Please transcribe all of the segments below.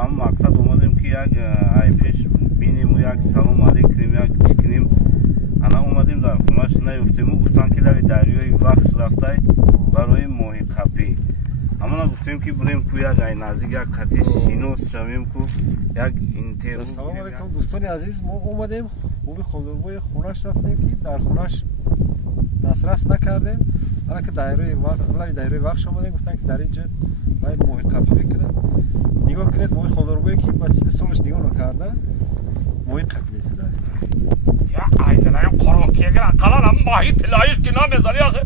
هم مقصد اومدیم که یک ای پیش بینیم و یک سلام علیک کنیم یک چی کنیم. انا اومدیم در خونهش نیفتیم و گفتن که لوی دریای وقت رفته برای ماهی قپی. اما گفتیم که بریم کو یک ای نزدیک یک قطعه شینوس شویم کو یک اینترو. سلام علیکم دوستان عزیز، ما اومدیم خوبی خودروی خونش رفتیم که در خونش دسترس نکردیم. حالا که دایره وقت اومدیم گفتن که در اینجا باید ماهی قپی بکنه. نگاه کنید ماهی خودروی که بس سالش نگاه نکرده ماهی قپی نیست. یا ایدنا یا قرآن که اگر اقلا هم ماهی تلایش که نمیزنی آخه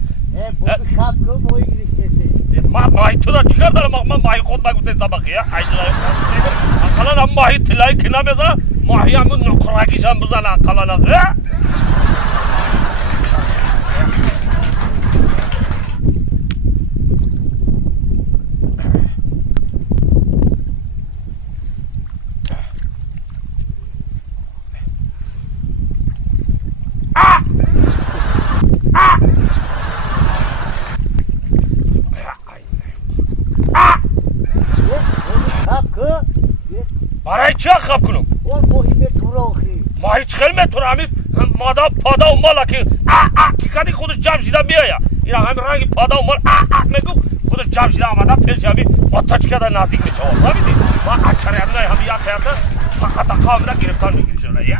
بابی خب کن ماهی گرفته ما ماهی تو دا چیکار دارم من ماهی خود نگفته سبقی یا ایدنا اقلا هم ماهی تلایی که نمیزنه ماهی همون نقراگیش هم بزنه اقلا آخه برای چه خب کنم؟ اون ماهی میتوره آخری ماهی چه خیلی میتوره همین مادا پادا و مالا که که کدی خودش جمع شده میایا این همین رنگ پادا و مال میگو خودش جمع شده آمده پیش همین آتش کده نزدیک میشه فهمیدی؟ ما اکثر همین همین یک پیاده فقط آمده گرفتار میگیری شده یا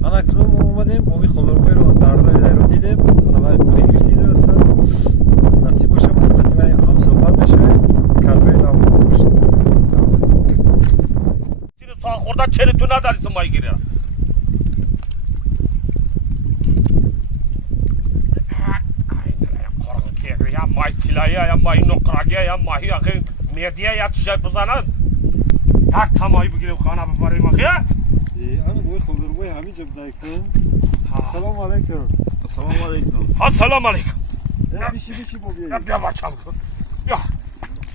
من اکنون ما اومدیم ماهی خودروی رو در رو دیدیم. حالا باید ماهی گرفتید نصیب باشه مدتی من هم صحبت بشه کلبه نام باشه چیزی سال خورده چلی تو نداری تو ماهی گیری یا ماهی تلایی یا ماهی نقراگی یا ماهی آخه میدیه یا چیزی بزنن یک تا ماهی بگیریم خانه ببریم آخه انا ماهی خودروی همینجا بدای کنم. السلام علیکم. السلام علیکم. السلام علیکم. بیشی بابی. بیا بچم کن. بیا.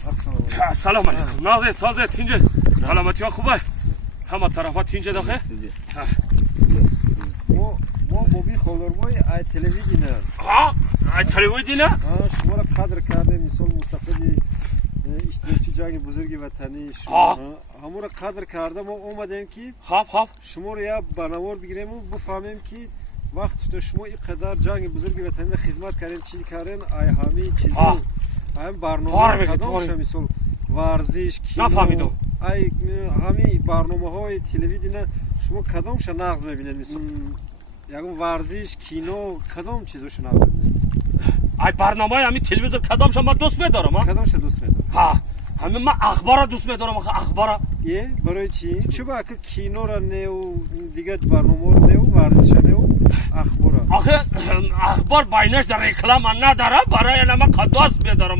السلام السلام علیکم. نازه سازه تینجه. سلامتی ها خوبه. همه طرفا تینجه داخل. ما بابی خودروی ای تلویزیونه. ها؟ ای تلویزیونه؟ شما را قدر کرده مثال مستفیدی اشتراکی جنگ بزرگ وطنی شما همون را قدر کرده ما اومدیم که خواب شما رو یا بنوار بگیریم و بفهمیم که وقت شما اینقدر جنگ بزرگ وطنی خدمت کردین چی کردین ای همین چیزا هم برنامه کدام شما مثال ورزش کینو نفهمیدم ای همین برنامه‌های تلویزیون شما کدامش نقض می‌بینید مثال یکم ورزش کینو کدام چیزاش نقض می‌بینید ای برنامه همین تلویزیون کدام شما دوست می‌دارم کدامش دوست می‌دارم ها همین من اخبار دوست می‌دارم اخبار یه برای چی چه با که کینو را نه و دیگه برنامه رو نه و ورزش نه و اخبار آخه اخبار باینش در رکلام نداره برای من قداس می‌دارم